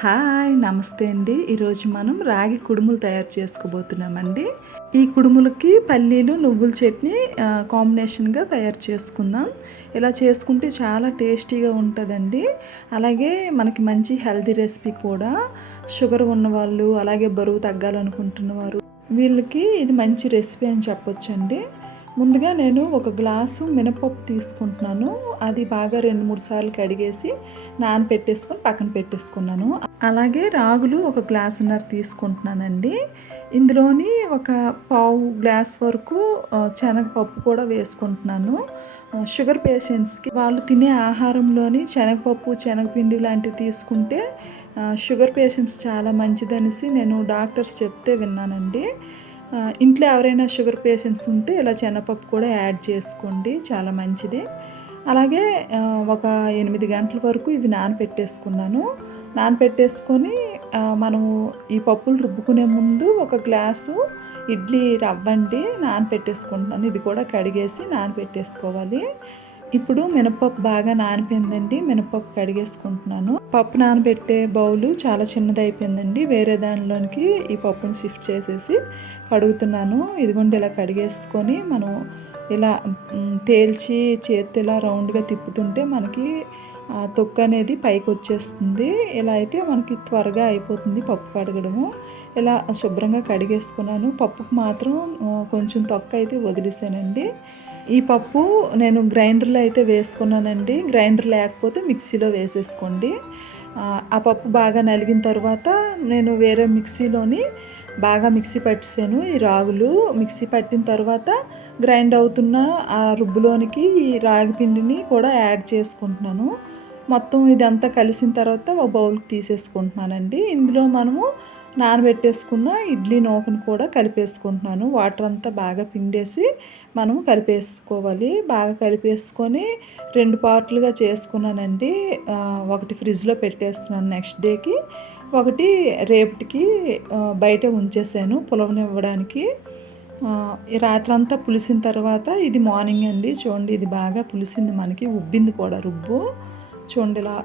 Hi! నమస్తే అండి. ఈరోజు మనం రాగి కుడుములు తయారు చేసుకోబోతున్నామండి. ఈ కుడుములకి పల్లీలు, నువ్వుల చట్నీ కాంబినేషన్‌గా తయారు చేసుకుందాం. ఇలా చేసుకుంటే చాలా టేస్టీగా ఉంటదండి. అలాగే మనకి మంచి హెల్తీ రెసిపీ కూడా. షుగర్ ఉన్నవాళ్ళు, అలాగే బరువు తగ్గాలనుకుంటున్నవారు వీళ్ళకి ఇది మంచి రెసిపీ అని చెప్పొచ్చండి. ముందుగా నేను ఒక గ్లాసు మినపప్పు తీసుకుంటున్నాను. అది బాగా 2, 3 సార్లు కడిగేసి నానపెట్టేసుకొని పక్కన పెట్టేసుకున్నాను. అలాగే రాగులు ఒక గ్లాసున్నర తీసుకుంటున్నానండి. ఇందులోని ఒక పావు గ్లాస్ వరకు శనగపప్పు కూడా వేసుకుంటున్నాను. షుగర్ పేషెంట్స్‌కి వాళ్ళు తినే ఆహారంలోని శనగపప్పు, శనగపిండి లాంటివి తీసుకుంటే షుగర్ పేషెంట్స్ చాలా మంచిదనేసి నేను డాక్టర్స్ చెప్తే విన్నానండి. ఇంట్లో ఎవరైనా షుగర్ పేషెంట్స్ ఉంటే ఇలా శనగపప్పు కూడా యాడ్ చేసుకోండి, చాలా మంచిది. అలాగే ఒక 8 గంటల వరకు ఇవి నానపెట్టేసుకున్నాను. నానపెట్టేసుకొని మనము ఈ పప్పులు రుబ్బుకునే ముందు ఒక గ్లాసు ఇడ్లీ రవ్వండి నానపెట్టేసుకుంటున్నాను. ఇది కూడా కడిగేసి నానపెట్టేసుకోవాలి. ఇప్పుడు మినపప్పు బాగా నానిపోయిందండి. మినపప్పు కడిగేసుకుంటున్నాను. పప్పు నానబెట్టే బౌలు చాలా చిన్నదైపోయిందండి. వేరే దానిలోనికి ఈ పప్పుని షిఫ్ట్ చేసేసి కడుగుతున్నాను. ఇదిగోండి ఇలా కడిగేసుకొని మనం ఇలా తేల్చి చేత్తో ఇలా రౌండ్గా తిప్పుతుంటే మనకి తొక్కు అనేది పైకి వచ్చేస్తుంది. ఇలా అయితే మనకి త్వరగా అయిపోతుంది పప్పు కడగడము. ఇలా శుభ్రంగా కడిగేసుకున్నాను. పప్పుకు మాత్రం కొంచెం తొక్క అయితే వదిలేసానండి. ఈ పప్పు నేను గ్రైండర్లో అయితే వేసుకున్నానండి. గ్రైండర్ లేకపోతే మిక్సీలో వేసేసుకోండి. ఆ పప్పు బాగా నలిగిన తర్వాత నేను వేరే మిక్సీలోని బాగా మిక్సీ పట్టేసాను. ఈ రాగులు మిక్సీ పట్టిన తర్వాత గ్రైండ్ అవుతున్న ఆ రుబ్బులోనికి ఈ రాగి పిండిని కూడా యాడ్ చేసుకుంటున్నాను. మొత్తం ఇదంతా కలిసిన తర్వాత ఒక బౌల్కి తీసేసుకుంటున్నానండి. ఇందులో మనము నానబెట్టేసుకున్న ఇడ్లీ నూకను కూడా కలిపేసుకుంటున్నాను. వాటర్ అంతా బాగా పిండేసి మనం కలిపేసుకోవాలి. బాగా కలిపేసుకొని 2 పార్ట్లుగా చేసుకున్నానండి. ఒకటి ఫ్రిడ్జ్లో పెట్టేస్తున్నాను నెక్స్ట్ డేకి, ఒకటి రేపటికి బయట ఉంచేసాను పులవనివ్వడానికి. ఈ రాత్రంతా పులిసిన తర్వాత ఇది మార్నింగ్ అండి. చూడండి ఇది బాగా పులిసింది, మనకి ఉబ్బింది కూడా రుబ్బు. చూడండి ఇలా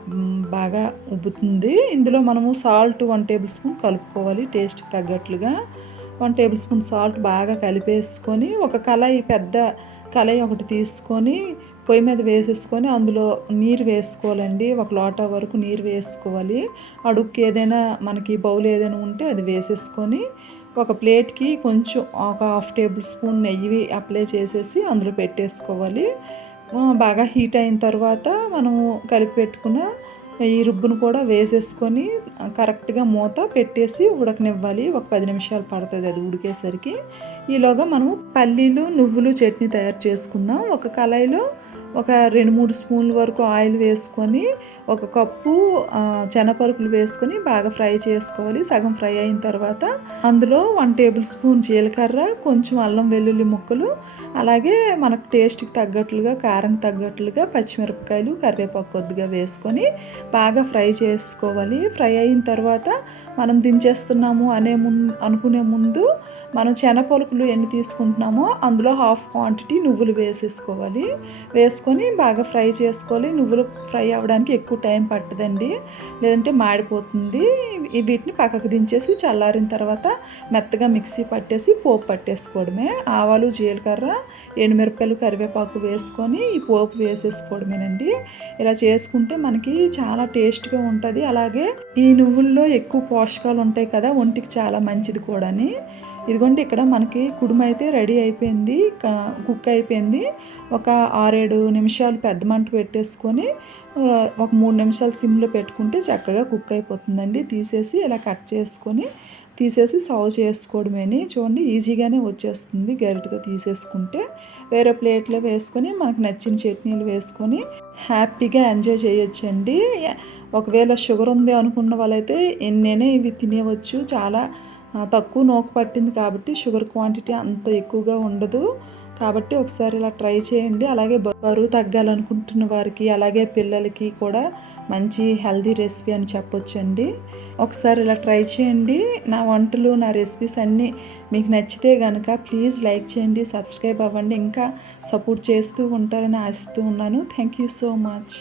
బాగా ఉబ్బుతుంది. ఇందులో మనము సాల్ట్ 1 టేబుల్ స్పూన్ కలుపుకోవాలి టేస్ట్కి తగ్గట్లుగా. 1 టేబుల్ స్పూన్ సాల్ట్ బాగా కలిపేసుకొని ఒక కళాయి, పెద్ద కళాయి ఒకటి తీసుకొని పొయ్యి మీద వేసేసుకొని అందులో నీరు వేసుకోవాలండి. 1 లోటా వరకు నీరు వేసుకోవాలి. అడుగుకి ఏదైనా మనకి బౌల్ ఏదైనా ఉంటే అది వేసేసుకొని ఒక ప్లేట్కి కొంచెం ఒక 1/2 టేబుల్ స్పూన్ నెయ్యి అప్లై చేసేసి అందులో పెట్టేసుకోవాలి. బాగా హీట్ అయిన తర్వాత మనము కలిపి పెట్టుకున్న ఈ రుబ్బును కూడా వేసేసుకొని కరెక్ట్గా మూత పెట్టేసి ఉడకనివ్వాలి. ఒక 10 నిమిషాలు పడుతుంది అది ఉడికేసరికి. ఈలోగా మనము పల్లీలు, నువ్వులు చట్నీ తయారు చేసుకుందాం. ఒక కళాయిలో ఒక 2, 3 స్పూన్ల వరకు ఆయిల్ వేసుకొని ఒక కప్పు శనగపలుకులు వేసుకొని బాగా ఫ్రై చేసుకోవాలి. సగం ఫ్రై అయిన తర్వాత అందులో 1 టేబుల్ స్పూన్ జీలకర్ర, కొంచెం అల్లం వెల్లుల్లి ముక్కలు, అలాగే మనకు టేస్ట్కి తగ్గట్లుగా, కారం తగ్గట్లుగా పచ్చిమిరపకాయలు, కరివేపాకు కొద్దిగా వేసుకొని బాగా ఫ్రై చేసుకోవాలి. ఫ్రై అయిన తర్వాత మనం దించేస్తున్నాము అనుకునే ముందు మనం శనగపలుకులు ఎన్ని తీసుకుంటున్నామో అందులో హాఫ్ క్వాంటిటీ నువ్వులు వేసేసుకోవాలి. వేసుకొని బాగా ఫ్రై చేసుకోవాలి. నువ్వులు ఫ్రై అవ్వడానికి ఎక్కువ టైం పట్టదండి, లేదంటే మాడిపోతుంది. వీటిని పక్కకు దించేసి చల్లారిన తర్వాత మెత్తగా మిక్సీ పట్టేసి పోపు పట్టేసుకోవడమే. ఆవాలు, జీలకర్ర, ఎండుమిరపకాయలు, కరివేపాకు వేసుకొని ఈ పోపు వేసేసుకోవడమేనండి. ఇలా చేసుకుంటే మనకి చాలా టేస్ట్గా ఉంటుంది. అలాగే ఈ నువ్వుల్లో ఎక్కువ పోషకాలు ఉంటాయి కదా, ఒంటికి చాలా మంచిది కూడాని. ఇదిగోండి ఇక్కడ మనకి కుడుము అయితే రెడీ అయిపోయింది, కుక్ అయిపోయింది. ఒక 6-7 నిమిషాలు పెద్ద మంట పెట్టేసుకొని ఒక 3 నిమిషాలు సిమ్లో పెట్టుకుంటే చక్కగా కుక్ అయిపోతుందండి. తీసేసి ఇలా కట్ చేసుకొని తీసేసి సర్వ్ చేసుకోవడమేని. చూడండి ఈజీగానే వచ్చేస్తుంది గరిటెతో తీసేసుకుంటే. వేరే ప్లేట్లో వేసుకొని మనకు నచ్చిన చట్నీలు వేసుకొని హ్యాపీగా ఎంజాయ్ చేయొచ్చండి. ఒకవేళ షుగర్ ఉంది అనుకున్న వాళ్ళైతే ఎన్నైనా ఇవి తినేవచ్చు. చాలా తక్కువ నూక పట్టింది కాబట్టి షుగర్ క్వాంటిటీ అంత ఎక్కువగా ఉండదు. కాబట్టి ఒకసారి ఇలా ట్రై చేయండి. అలాగే బరువు తగ్గాలనుకుంటున్న వారికి, అలాగే పిల్లలకి కూడా మంచి హెల్తీ రెసిపీ అని చెప్పొచ్చండి. ఒకసారి ఇలా ట్రై చేయండి. నా వంటలు, నా రెసిపీస్ అన్నీ మీకు నచ్చితే కనుక ప్లీజ్ లైక్ చేయండి, సబ్స్క్రైబ్ అవ్వండి. ఇంకా సపోర్ట్ చేస్తూ ఉంటారని ఆశిస్తూ ఉన్నాను. Thank you so much.